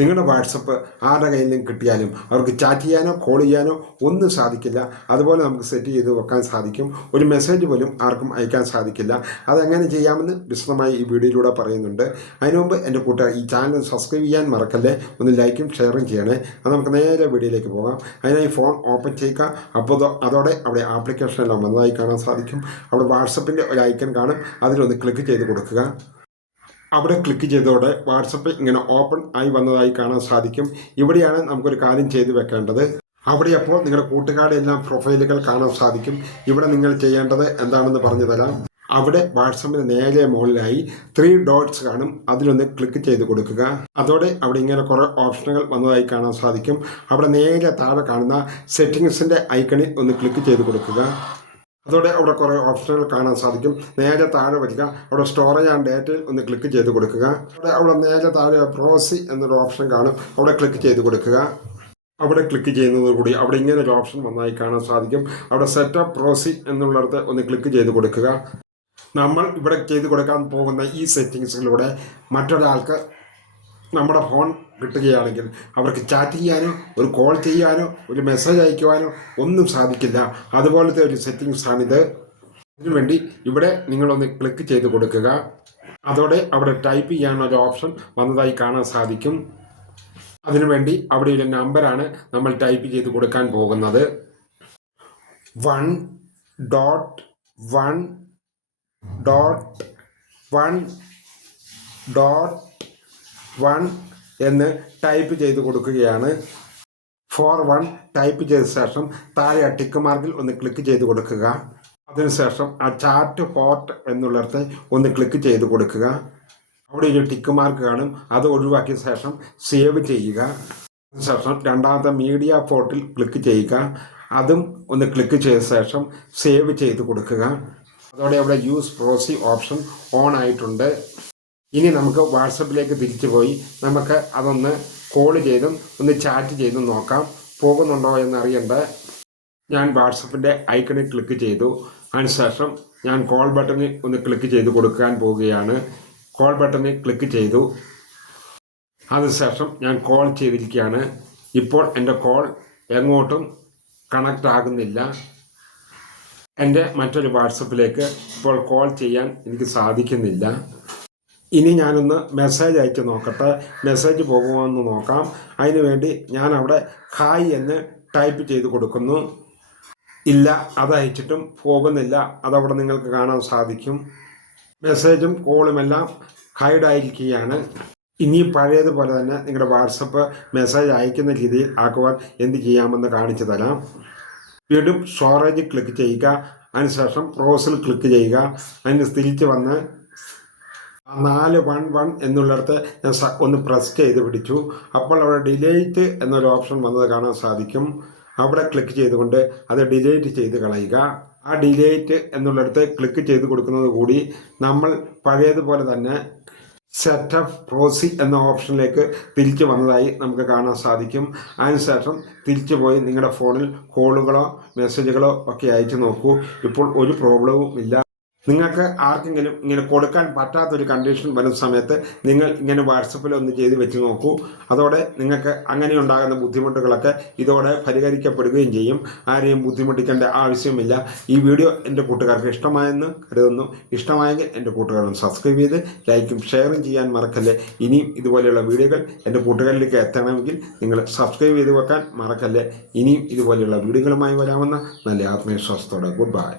നിങ്ങളുടെ വാട്സപ്പ് ആരുടെ കയ്യിൽ നിന്ന് കിട്ടിയാലും അവർക്ക് ചാറ്റ് ചെയ്യാനോ കോൾ ചെയ്യാനോ ഒന്നും സാധിക്കില്ല. അതുപോലെ നമുക്ക് സെറ്റ് ചെയ്ത് വെക്കാൻ സാധിക്കും. ഒരു മെസ്സേജ് പോലും ആർക്കും അയക്കാൻ സാധിക്കില്ല. അതെങ്ങനെ ചെയ്യാമെന്ന് വിശദമായി ഈ വീഡിയോയിലൂടെ പറയുന്നുണ്ട്. അതിനു മുമ്പ് എന്റെ കൂട്ടുകാർ ഈ ചാനൽ സബ്സ്ക്രൈബ് ചെയ്യാൻ മറക്കല്ലേ? ഒന്ന് ലൈക്കും ഷെയറും ചെയ്യണേ. അത് നമുക്ക് നേരെ വീഡിയോയിലേക്ക് പോകാം. അതിനായി ഫോൺ ഓപ്പൺ ചെയ്യുക. അപ്പോൾ അതോടെ അവിടെ ആപ്ലിക്കേഷനെല്ലാം വന്നതായി കാണാൻ സാധിക്കും. അവിടെ വാട്സപ്പിന്റെ ഒരു ഐക്കൺ കാണും. അതിലൊന്ന് ക്ലിക്ക് ചെയ്ത് കൊടുക്കുക. അവിടെ ക്ലിക്ക് ചെയ്തതോടെ വാട്സപ്പ് ഇങ്ങനെ ഓപ്പൺ ആയി വന്നതായി കാണാൻ സാധിക്കും. ഇവിടെയാണ് നമുക്കൊരു കാര്യം ചെയ്തു വെക്കേണ്ടത്. അവിടെ അപ്പോൾ നിങ്ങളുടെ കൂട്ടുകാരുടെ എല്ലാം പ്രൊഫൈലുകൾ കാണാൻ സാധിക്കും. ഇവിടെ നിങ്ങൾ ചെയ്യേണ്ടത് എന്താണെന്ന് പറഞ്ഞു തരാം. അവിടെ വാട്സപ്പിന് നേരെ മുകളിലായി ത്രീ ഡോട്ട്സ് കാണും. അതിലൊന്ന് ക്ലിക്ക് ചെയ്ത് കൊടുക്കുക. അതോടെ അവിടെ ഇങ്ങനെ കുറേ ഓപ്ഷനുകൾ വന്നതായി കാണാൻ സാധിക്കും. അവിടെ നേരെ താഴെ കാണുന്ന സെറ്റിങ്സിന്റെ ഐക്കണിൽ ഒന്ന് ക്ലിക്ക് ചെയ്ത് കൊടുക്കുക. അതോടെ അവിടെ കുറേ ഓപ്ഷനുകൾ കാണാൻ സാധിക്കും. നേരെ താഴെ വരിക. അവിടെ സ്റ്റോറേജ് ആൻഡ് ഡേറ്റയിൽ ഒന്ന് ക്ലിക്ക് ചെയ്ത് കൊടുക്കുക. അവിടെ അവിടെ നേരെ താഴെ പ്രോസി എന്നൊരു ഓപ്ഷൻ കാണും. അവിടെ ക്ലിക്ക് ചെയ്ത് കൊടുക്കുക. അവിടെ ക്ലിക്ക് ചെയ്യുന്നതോടുകൂടി അവിടെ ഇങ്ങനെ ഒരു ഓപ്ഷൻ വന്നായി കാണാൻ സാധിക്കും. അവിടെ സെറ്റപ്പ് പ്രോസി എന്നുള്ളിടത്ത് ഒന്ന് ക്ലിക്ക് ചെയ്ത് കൊടുക്കുക. നമ്മൾ ഇവിടെ ചെയ്ത് കൊടുക്കാൻ പോകുന്ന ഈ സെറ്റിങ്സിലൂടെ മറ്റൊരാൾക്ക് നമ്മുടെ ഫോൺ കിട്ടുകയാണെങ്കിൽ അവർക്ക് ചാറ്റ് ചെയ്യാനോ ഒരു കോൾ ചെയ്യാനോ ഒരു മെസ്സേജ് അയക്കുവാനോ ഒന്നും സാധിക്കില്ല. അതുപോലത്തെ ഒരു സെറ്റിങ്സ് ആണിത്. അതിനുവേണ്ടി ഇവിടെ നിങ്ങളൊന്ന് ക്ലിക്ക് ചെയ്ത് കൊടുക്കുക. അതോടെ അവിടെ ടൈപ്പ് ചെയ്യാനുള്ള ഒരു ഓപ്ഷൻ വന്നതായി കാണാൻ സാധിക്കും. അതിനുവേണ്ടി അവിടെ ഒരു നമ്പറാണ് നമ്മൾ ടൈപ്പ് ചെയ്ത് കൊടുക്കാൻ പോകുന്നത്. One dot one dot one dot one എന്ന് ടൈപ്പ് ചെയ്ത് കൊടുക്കുകയാണ്. ഫോർ വൺ ടൈപ്പ് ചെയ്ത ശേഷം താഴെ ആ ടിക്ക് മാർക്കിൽ ഒന്ന് ക്ലിക്ക് ചെയ്ത് കൊടുക്കുക. അതിനുശേഷം ആ ചാറ്റ് പോർട്ട് എന്നുള്ളിടത്ത് ഒന്ന് ക്ലിക്ക് ചെയ്ത് കൊടുക്കുക. അവിടെ ഒരു ടിക്ക് മാർക്ക് കാണും. അത് ഒഴിവാക്കിയ ശേഷം സേവ് ചെയ്യുക. അതിനുശേഷം രണ്ടാമത്തെ മീഡിയ പോർട്ടിൽ ക്ലിക്ക് ചെയ്യുക. അതും ഒന്ന് ക്ലിക്ക് ചെയ്ത ശേഷം സേവ് ചെയ്ത് കൊടുക്കുക. അതോടെ അവിടെ യൂസ് പ്രോസി ഓപ്ഷൻ ഓൺ ആയിട്ടുണ്ട്. ഇനി നമുക്ക് വാട്സപ്പിലേക്ക് തിരിച്ചു പോയി. നമുക്ക് അതൊന്ന് കോൾ ചെയ്തും ഒന്ന് ചാറ്റ് ചെയ്തും നോക്കാം. പോകുന്നുണ്ടോ എന്ന് അറിയണ്ട. ഞാൻ വാട്സപ്പിന്റെ ഐക്കണിൽ ക്ലിക്ക് ചെയ്തു. അതിനുശേഷം ഞാൻ കോൾ ബട്ടണിൽ ഒന്ന് ക്ലിക്ക് ചെയ്ത് കൊടുക്കാൻ പോവുകയാണ്. കോൾ ബട്ടണിൽ ക്ലിക്ക് ചെയ്തു. അതിനുശേഷം ഞാൻ കോൾ ചെയ്തിരിക്കുകയാണ്. ഇപ്പോൾ എന്റെ കോൾ എങ്ങോട്ടും കണക്റ്റ് ആകുന്നില്ല. എന്റെ മറ്റൊരു വാട്സപ്പിലേക്ക് ഇപ്പോൾ കോൾ ചെയ്യാൻ എനിക്ക് സാധിക്കുന്നില്ല. ഇനി ഞാനൊന്ന് മെസ്സേജ് അയച്ച് നോക്കട്ടെ. മെസ്സേജ് പോകുമോ എന്ന് നോക്കാം. അതിനു വേണ്ടി ഞാൻ അവിടെ ഹായ് എന്ന് ടൈപ്പ് ചെയ്ത് കൊടുക്കുന്നു. ഇല്ല അത് അയച്ചിട്ടും പോകുന്നില്ല. അതവിടെ നിങ്ങൾക്ക് കാണാൻ സാധിക്കും. മെസ്സേജും കോളുമെല്ലാം ഹൈഡായിരിക്കുകയാണ് ഇനി പഴയതുപോലെ തന്നെ നിങ്ങളുടെ വാട്സപ്പ് മെസ്സേജ് അയക്കുന്ന രീതിയിൽ ആക്കുവാൻ എന്ത് ചെയ്യാമെന്ന് കാണിച്ചു തരാം. വീണ്ടും സ്റ്റോറേജ് ക്ലിക്ക് ചെയ്യുക. അതിനുശേഷം പ്രോസിൽ ക്ലിക്ക് ചെയ്യുക. അതിന് തിരിച്ച് വന്ന് നാല് വൺ വൺ എന്നുള്ളിടത്ത് ഞാൻ ഒന്ന് പ്രസ് ചെയ്ത് പിടിച്ചു. അപ്പോൾ അവിടെ ഡിലേറ്റ് എന്നൊരു ഓപ്ഷൻ വന്നത് കാണാൻ സാധിക്കും. അവിടെ ക്ലിക്ക് ചെയ്തുകൊണ്ട് അത് ഡിലേറ്റ് ചെയ്ത് കളയുക. ആ ഡിലേറ്റ് എന്നുള്ളിടത്ത് ക്ലിക്ക് ചെയ്ത് കൊടുക്കുന്നത് കൂടി നമ്മൾ പഴയതുപോലെ തന്നെ സെറ്റ് സെറ്റപ്പ് പ്രോസി എന്ന ഓപ്ഷനിലേക്ക് തിരിച്ചു വന്നതായി നമുക്ക് കാണാൻ സാധിക്കും. അതിനുശേഷം തിരിച്ചു പോയി നിങ്ങളുടെ ഫോണിൽ കോളുകളോ മെസ്സേജുകളോ ഒക്കെ അയച്ചു നോക്കൂ. ഇപ്പോൾ ഒരു പ്രോബ്ലവും ഇല്ല. നിങ്ങൾക്ക് ആർക്കെങ്കിലും ഇങ്ങനെ കൊടുക്കാൻ പറ്റാത്തൊരു കണ്ടീഷൻ വരുന്ന സമയത്ത് നിങ്ങൾ ഇങ്ങനെ വാട്സപ്പിൽ ഒന്ന് ചെയ്ത് വെച്ച് നോക്കൂ. അതോടെ നിങ്ങൾക്ക് അങ്ങനെ ഉണ്ടാകുന്ന ബുദ്ധിമുട്ടുകളൊക്കെ ഇതോടെ പരിഹരിക്കപ്പെടുകയും ചെയ്യും. ആരെയും ബുദ്ധിമുട്ടിക്കേണ്ട ആവശ്യമില്ല ഈ വീഡിയോ എന്റെ കൂട്ടുകാർക്ക് ഇഷ്ടമായെന്ന് കരുതുന്നു. ഇഷ്ടമായെങ്കിൽ എന്റെ കൂട്ടുകാരൻ സബ്സ്ക്രൈബ് ചെയ്ത് ലൈക്കും ഷെയറും ചെയ്യാൻ മറക്കല്ലേ. ഇനിയും ഇതുപോലെയുള്ള വീഡിയോകൾ എന്റെ കൂട്ടുകാരിലേക്ക് എത്തണമെങ്കിൽ നിങ്ങൾ സബ്സ്ക്രൈബ് ചെയ്ത് വെക്കാൻ മറക്കല്ലേ. ഇനിയും ഇതുപോലെയുള്ള വീഡിയോകളുമായി വരാമെന്ന നല്ല ആത്മവിശ്വാസത്തോടെ ഗുഡ് ബൈ